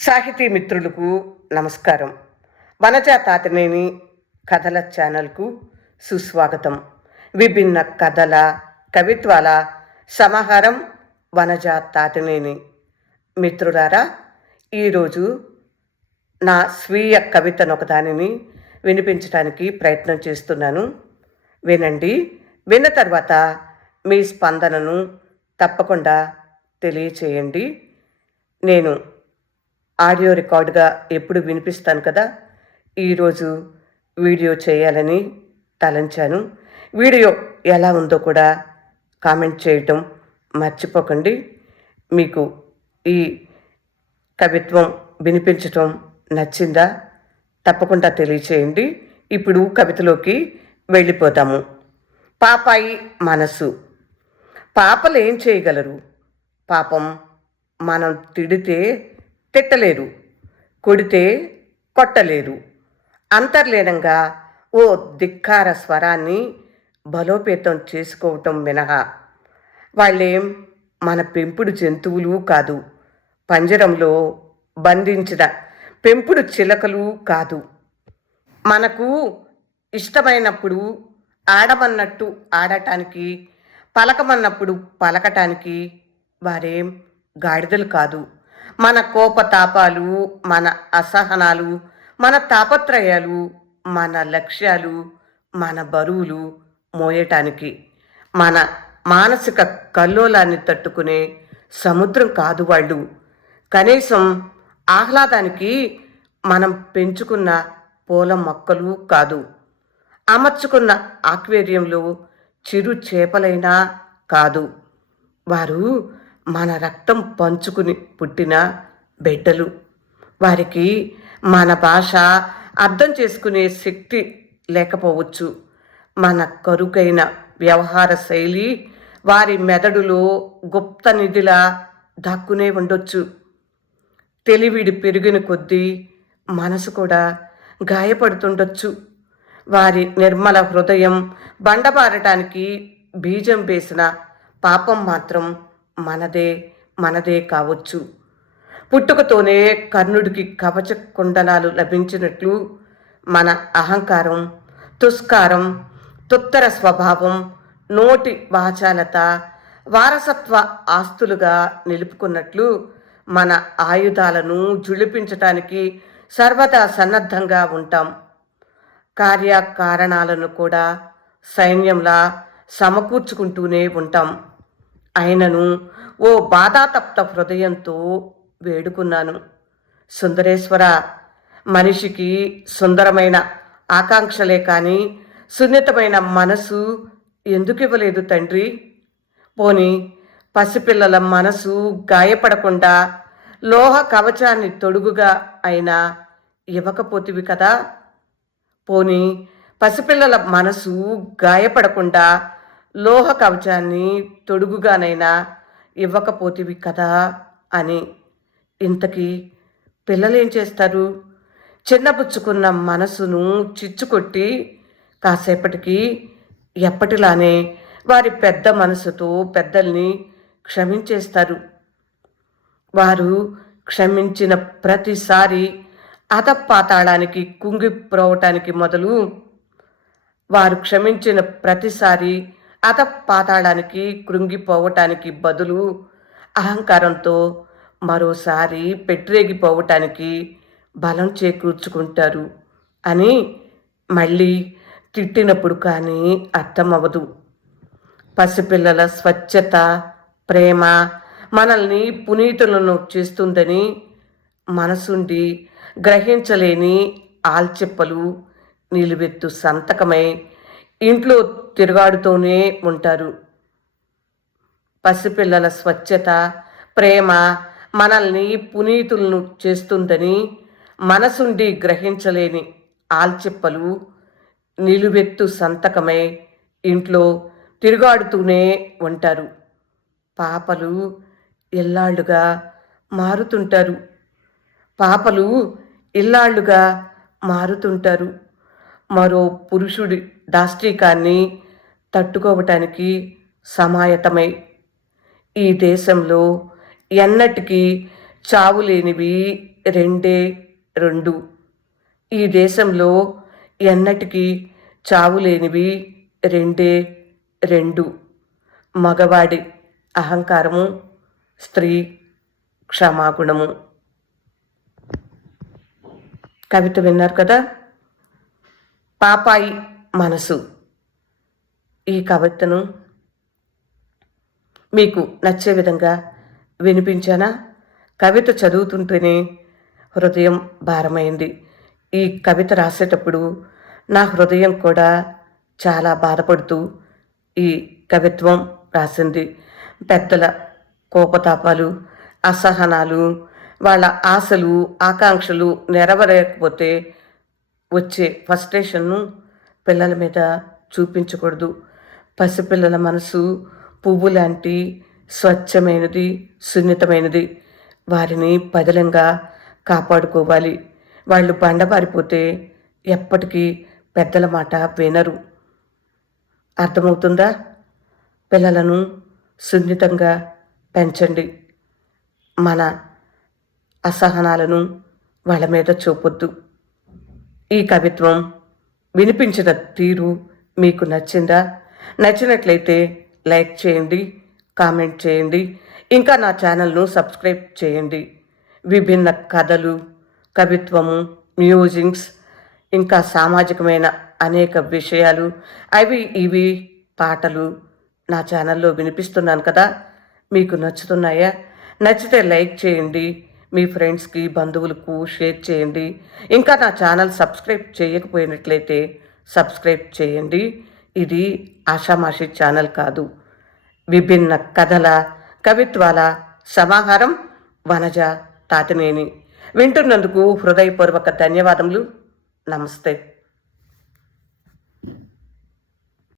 సాహితీ మిత్రులకు నమస్కారం. వనజా తాతనేని కథల ఛానల్కు సుస్వాగతం. విభిన్న కథల కవిత్వాల సమాహారం వనజా తాతనేని మిత్రులారా ఈరోజు నా స్వీయ కవితను ఒకదానిని వినిపించడానికి ప్రయత్నం చేస్తున్నాను. వినండి. విన్న తర్వాత మీ స్పందనను తప్పకుండా తెలియచేయండి. నేను ఆడియో రికార్డుగా ఎప్పుడు వినిపిస్తాను కదా ఈరోజు వీడియో చేయాలని తలంచాను. వీడియో ఎలా ఉందో కూడా కామెంట్ చేయటం మర్చిపోకండి. మీకు ఈ కవిత్వం వినిపించటం నచ్చిందా తప్పకుండా తెలియచేయండి. ఇప్పుడు కవితలోకి వెళ్ళిపోతాము పాపాయి మనసు పాపలు ఏం చేయగలరు? పాపం మనం తిడితే తిట్టలేరు కొడితే కొట్టలేరు. అంతర్లీనంగా ఓ ధిక్కార స్వరాన్ని బలోపేతం చేసుకోవటం మినహా. వాళ్ళేం మన పెంపుడు జంతువులు కాదు. పంజరంలో బంధించిన పెంపుడు చిలకలు కాదు. మనకు ఇష్టమైనప్పుడు ఆడమన్నట్టు ఆడటానికి పలకమన్నప్పుడు పలకటానికి వారేం గాడిదలు కాదు. మన కోపతాపాలు మన అసహనాలు మన తాపత్రయాలు మన లక్ష్యాలు మన బరువులు మోయటానికి మన మానసిక కల్లోలాన్ని తట్టుకునే సముద్రం కాదు వాళ్ళు. కనీసం ఆహ్లాదానికి మనం పెంచుకున్న పూల మొక్కలు కాదు. అమర్చుకున్న ఆక్వేరియంలో చిరు చేపలైనా కాదు. వారు మన రక్తం పంచుకుని పుట్టిన బిడ్డలు. వారికి మన భాష అర్థం చేసుకునే శక్తి లేకపోవచ్చు. మన కరుకైన వ్యవహార శైలి వారి మెదడులో గుప్త నిధిలా దాక్కునే ఉండొచ్చు. తెలివిడి పెరిగిన కొద్దీ మనసు కూడా గాయపడుతుండొచ్చు. వారి నిర్మల హృదయం బండబారటానికి బీజం వేసిన పాపం మాత్రం మనదే మనదే కావచ్చు. పుట్టుకతోనే కర్ణుడికి కవచ కుండలాలు లభించినట్లు మన అహంకారం తుస్కారం తుత్తర స్వభావం నోటి వాచాలత వారసత్వ ఆస్తులుగా నిలుపుకున్నట్లు మన ఆయుధాలను జుళిపించటానికి సర్వదా సన్నద్ధంగా ఉంటాం. కార్యకారణాలను కూడా సైన్యంలా సమకూర్చుకుంటూనే ఉంటాం. ఆయనను ఓ బాధాతప్త హృదయంతో వేడుకున్నాను. సుందరేశ్వర మనిషికి సుందరమైన ఆకాంక్షలే కానీ సున్నితమైన మనసు ఎందుకు ఇవ్వలేదు తండ్రి? పోని పసిపిల్లల మనసు గాయపడకుండా లోహ కవచాన్ని తొడుగుగా అయినా ఇవ్వకపోతివి కదా? పోని పసిపిల్లల మనసు గాయపడకుండా లోహ కవచాన్ని తొడుగుగానైనా ఇవ్వకపోతివి కదా అని ఇంతకీ పిల్లలేం చేస్తారు? చిన్నపుచ్చుకున్న మనసును చిచ్చుకొట్టి కాసేపటికి ఎప్పటిలానే వారి పెద్ద మనసుతో పెద్దల్ని క్షమించేస్తారు. వారు క్షమించిన ప్రతిసారి అధపాతాళానికి కుంగిపోవటానికి మొదలు వారు క్షమించిన ప్రతిసారి అధపాతాళానికి కృంగిపోవటానికి బదులు అహంకారంతో మరోసారి పెట్టిరేగిపోవటానికి బలం చేకూర్చుకుంటారు అని మళ్ళీ తిట్టినప్పుడు కానీ అర్థమవదు పసిపిల్లల స్వచ్ఛత ప్రేమ మనల్ని పునీతులను చేస్తుందని మనసుండి గ్రహించలేని ఆల్చెప్పలు నిలువెత్తు సంతకమై ఇంట్లో తిరుగాడుతూనే ఉంటారు. పసిపిల్లల స్వచ్ఛత ప్రేమ మనల్ని పునీతులను చేస్తుందని మనసుండి గ్రహించలేని ఆల్చిప్పలు నిలువెత్తు సంతకమై ఇంట్లో తిరుగాడుతూనే ఉంటారు. పాపలు ఇల్లాళ్ళుగా మారుతుంటారు. పాపలు ఇల్లాళ్ళుగా మారుతుంటారు. మరో పురుషుడి దాష్టీకాన్ని తట్టుకోవటానికి సమాయతమై ఈ దేశంలో ఎన్నటికీ చావు లేనివి రెండే రెండు. ఈ దేశంలో ఎన్నటికీ చావు లేనివి రెండే రెండు. మగవాడి అహంకారము స్త్రీ క్షమాగుణము. కవిత విన్నారు కదా? పాపాయి మనసు. ఈ కవితను మీకు నచ్చే విధంగా వినిపించానా? కవిత చదువుతుంటేనే హృదయం భారమైంది. ఈ కవిత రాసేటప్పుడు నా హృదయం కూడా చాలా బాధపడుతూ ఈ కవిత్వం రాసింది. పెద్దల కోపతాపాలు అసహనాలు వాళ్ళ ఆశలు ఆకాంక్షలు నెరవేరకపోతే వచ్చే ఫస్ట్రేషన్ను పిల్లల మీద చూపించకూడదు. పసిపిల్లల మనసు పువ్వు లాంటి స్వచ్ఛమైనది సున్నితమైనది. వారిని పదిలంగా కాపాడుకోవాలి. వాళ్ళు బండబారిపోతే ఎప్పటికీ పెద్దల మాట వినరు. అర్థమవుతుందా? పిల్లలను సున్నితంగా పెంచండి. మన అసహనాలను వాళ్ళ మీద చూపొద్దు. ఈ కవిత్వం వినిపించిన తీరు మీకు నచ్చిందా? నచ్చినట్లయితే లైక్ చేయండి కామెంట్ చేయండి ఇంకా నా ఛానల్ను సబ్స్క్రైబ్ చేయండి. విభిన్న కథలు కవిత్వము మ్యూజిక్స్ ఇంకా సామాజికమైన అనేక విషయాలు అవి ఇవి పాటలు నా ఛానల్లో వినిపిస్తున్నాను కదా. మీకు నచ్చుతున్నాయా? నచ్చితే లైక్ చేయండి మీ ఫ్రెండ్స్కి బంధువులకు షేర్ చేయండి. ఇంకా నా ఛానల్ సబ్స్క్రైబ్ చేయకపోయినట్లయితే సబ్స్క్రైబ్ చేయండి. ఇది ఆషామాషి ఛానల్ కాదు. విభిన్న కథల కవిత్వాల సమాహారం వనజ తాతినేని. వింటున్నందుకు హృదయపూర్వక ధన్యవాదములు. నమస్తే.